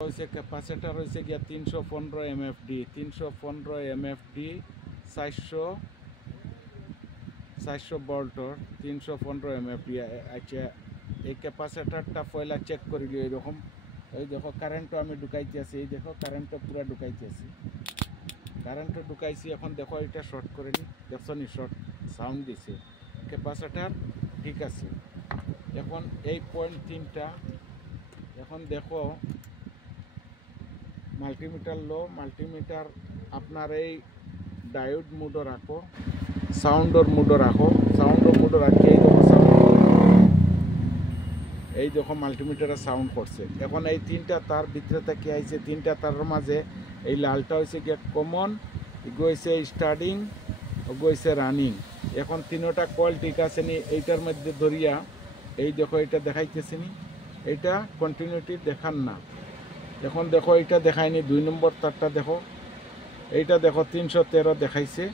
হয়েছে ক্যাপাসিটার হয়েছে গিয়া 315 এমএফডি 400 ভোল্টর 315 এমএফডি। আচ্ছা, এই ক্যাপাসিটারটা পয়লা চেক করি এইরকম। এই দেখো কারেন্টও আমি ঢুকাইতে আছি, এই দেখো কারেন্টও পুরো ঢুকাইতে আছি, কারেন্টও ঢুকাইছি। এখন দেখো এটা শর্ট করে নি, দেখছো নি শর্ট সাউন্ড দিছে, ক্যাপাসিটার ঠিক আছে। এখন এই পয়েন্ট 3টা এখন দেখো মাল্টিমিটার লো, মাল্টিমিটার আপনার এই ডায়োড মুডও রাখো, সাউন্ডর মুডও রাখো, সাউন্ডর মুডও রাখি। এই দেখো মাল্টিমিটারে সাউন্ড করছে। এখন এই 3টা তার ভিতরে থেকে আইছে, 3টা তারের মাঝে এই লালটা হয়েছে গিয়ে কমন, গইছে স্টার্টিং, গইছে রানিং। এখন 3টা কয়েল ঠিক আছে নি, এইটার মধ্যে ধরিয়া এই দেখো এটা দেখাইতেছে নি, এটা কন্টিনিউটি দেখান না। এখন দেখো এইটা দেখায়নি, 2 নম্বর তারটা দেখো, এইটা দেখো 313 দেখাইছে,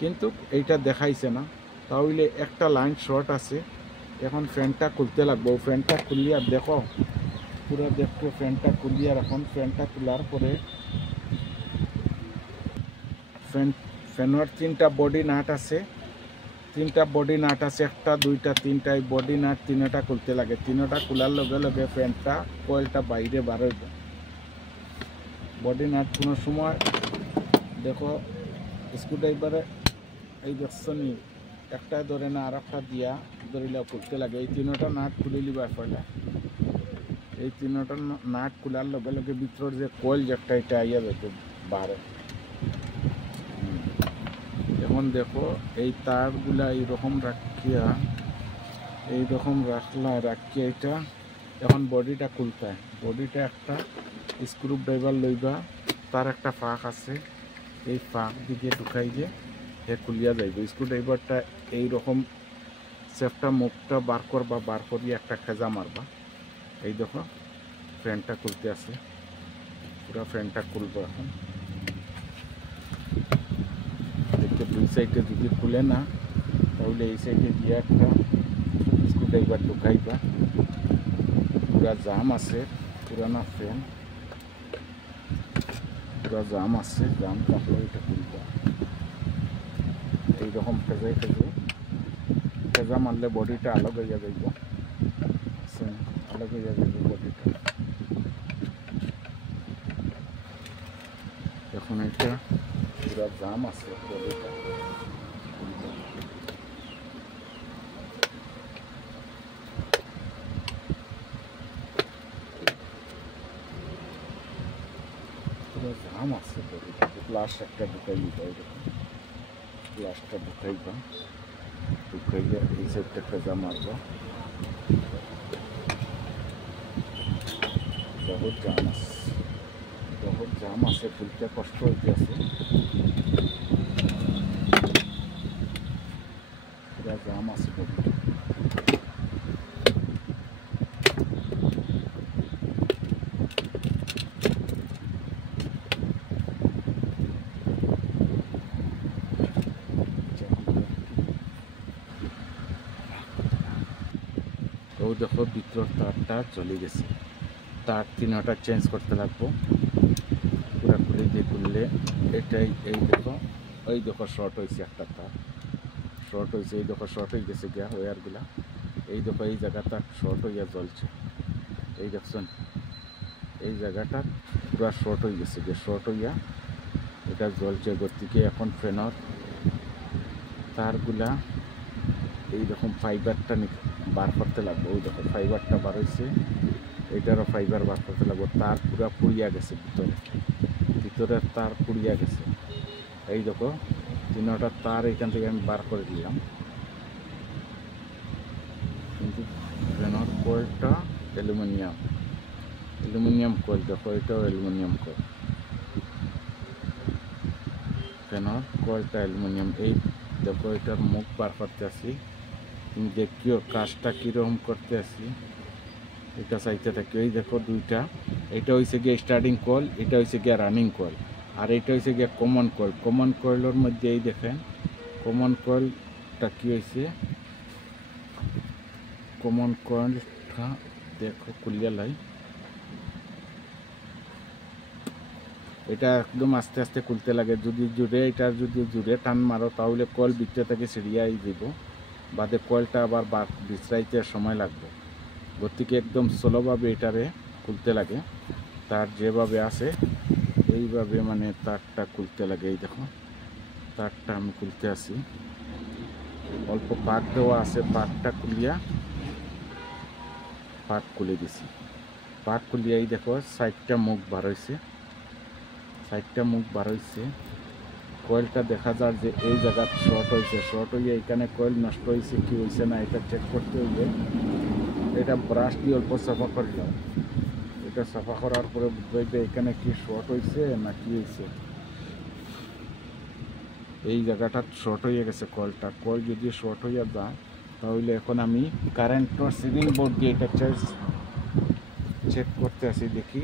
কিন্তু এইটা দেখাইছে না, তাহলে একটা লাইন শর্ট আছে। এখন ফ্যানটা খুলতে লাগবে, ফ্যানটা খুলিয়া দেখো পুরো দেখো, ফ্যানটা খুলিয়া এখন ফ্যানটা খোলার পরে ফ্যানের 3টা বডি নাট আছে, 3টা বডি নাট আছে, 1টা 2টা 3টা বডি নাট 3টা খুলতে লাগে। 3টা খোলার লগে লগে ফ্যানটা কয়েলটা বাইরে বার হয়ে যায়। বডি নাট কোনো সময় দেখো স্ক্রুড্রাইভারে এই দেখছো নি, একটা ধরে না আর একটা দিয়া ধরিলে খুলতে লাগে। এই 3টা নাট খুলে লিবার পড়ে, এই 3টা নাট খোলার লগে লগে ভিতর যে কয়েল যেটা এটা আইয়া দেখো বাহারে। এখন দেখো এই তারগুলা এইরকম রাখিয়া, এইরকম রাখিয়া এটা এখন বডিটা খুলতে হয়। বডিটা একটা স্ক্রু ড্রাইভার লইবা, তার একটা ফাঁক আছে, এই ফাঁক দিকে ঢুকাই যে হে খুলিয়া যাইব। স্ক্রু ড্রাইভারটা এইরকম সেফটা মুখটা বার করবা, বার করিয়া একটা খেজা মারবা। এই দেখো ফ্যানটা খুলতে আছে, পুরো ফ্যানটা খুলবো এখন। দেখতে 2 সাইডে যদি খুলে না, তাহলে এই সাইডে দিয়ে একটা স্ক্রু ড্রাইভার ঢুকাইবা। পুরা জাম আছে, পুরানা ফ্যান পুরা জাম আছে, জাম থাকলে এটা খুলবা। এইরকম খেজা মারলে বডিটা আলাদা হইয়া যাইব, আলাদা হইয়া যাইব বডিটা। এখন এটা পুরা জাম আছে, বডিটা পুরা জাম আছে, বডিটা গ্লাস একটা ঢুকাই দিবা। এরকম গ্লাসটা ঢুকাইবা, ঢুকাইয়া এই সাইডটা খেজা মারবা। বহুত জাম আছে, বহুত জাম আছে, খুলতে কষ্ট হইতে আছে, পুরা জাম আছে বডিটা। ও দেখো ভিতর তারটা চলে গেছে, তার 3টা চেঞ্জ করতে লাগবো। পুরা খুলে দিয়ে খুললে এটাই, এই দেখো ওই দেখো শর্ট হয়েছে, একটা তার শর্ট হয়েছে, এই দেখো শর্ট হয়ে গেছে গিয়া ওয়ারগুলা। এই দেখো এই জায়গাটা শর্ট হইয়া জ্বলছে, এই দেখছেন এই জায়গাটা পুরা শর্ট হয়ে গেছে গিয়া, শর্ট হইয়া এটা জ্বলছে গতিকে। এখন ফ্যানের তারগুলা এইরকম ফাইবারটা বার করতে লাগবে। ওই দেখো ফাইবারটা বার হয়েছে, এইটারও ফাইবার বার করতে লাগবে। তার পুরা পুড়িয়া গেছে, ভিতরে তার পুড়িয়া গেছে। এই দেখো 3টা তার এইখান থেকে আমি বার করে দিলাম, কিন্তু ফ্যানের কয়েলটা অ্যালুমিনিয়াম কয়েল। দেখো এটাও অ্যালুমিনিয়াম কয়েল, ফ্যানের কয়েলটা অ্যালুমিনিয়াম। এই দেখো এটার মুখ বার করতে আসি, তুমি দেখিও কাজটা কীরকম করতে আসি, এটা চাইতে থাকি। এই দেখো 2টা, এটা হয়েছে গিয়ে স্টার্টিং কয়েল, এটা হয়েছে গিয়ে রানিং কয়েল, আর এটা হয়েছে গিয়ে কমন কয়েল। কমন কয়েলের মধ্যে এই দেখেন কমন কয়েলটা কী হয়েছে, কমন কয়েলটা দেখো খুলিয়া লাই, এটা একদম আস্তে আস্তে খুলতে লাগে। যদি জুড়ে টান মারো তাহলে কয়েল ভিতরে থেকে ছিড়িয়াই দিব, বাদে কয়েলটা আবার বিছরাইতে সময় লাগবে। গতিকে একদম স্লোভাবে এটারে খুলতে লাগে। তার যেভাবে আছে এইভাবে মানে তারটা খুলতে লাগে। এই দেখো তারটা আমি খুলতে আসি, অল্প পাক দেওয়া আছে, পাকটা খুলে দিছি। পাক খুলিয়া এই দেখো সাইডটা মুখ বার হয়েছে, কয়েলটা দেখা যায় যে এই জায়গা শর্ট হয়ে এখানে কয়েল নষ্ট হয়েছে কি হয়েছে না এটা চেক করতে হইলে এটা ব্রাশ দিয়ে অল্প সাফা করলাম। এটা সাফা করার পরে বুঝবে এখানে কি শর্ট হয়েছে না কি হয়েছে। এই জায়গাটা শর্ট হয়ে গেছে কয়েল যদি শর্ট হয়ে যায় তাহলে এখন আমি কারেন্টর সিভিং বোর্ড দিয়ে এটা চেক করতে আসি, দেখি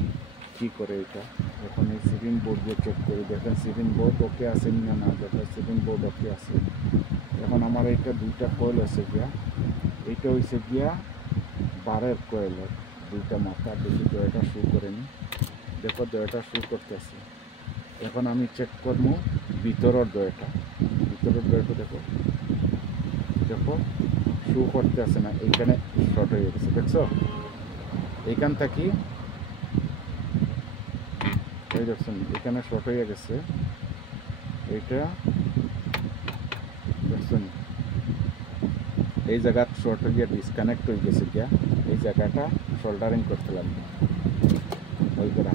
কি করে এটা। এখন এই সিভিং বোর্ড দিয়ে চেক করি, দেখেন সিভিং বোর্ড ওকে আছে না দেখেন সিভিং বোর্ড ওকে আছে। এখন আমার এইটা দুইটা কয়েল আছে গিয়া, এইটা হয়েছে গিয়া 12 কয়েলের দুইটা মাথা, দেখি দয়াটা শু করে নি, দেখো দয়াটা শু করতেছে। এখন আমি চেক করবো ভিতরের দয়াটা দেখো শু করতে আছে না, এইখানে শর্ট হয়ে গেছে দেখছো, এইখান থেকে এই দেখছেন এখানে শর্ট হয়ে গেছে। এইটা দেখছেন এই জায়গা শর্ট হয়ে ডিসকানেক্ট হয়ে গেছে গিয়া, এই জায়গাটা সোল্ডারিং করতে লাগবে ওই করে।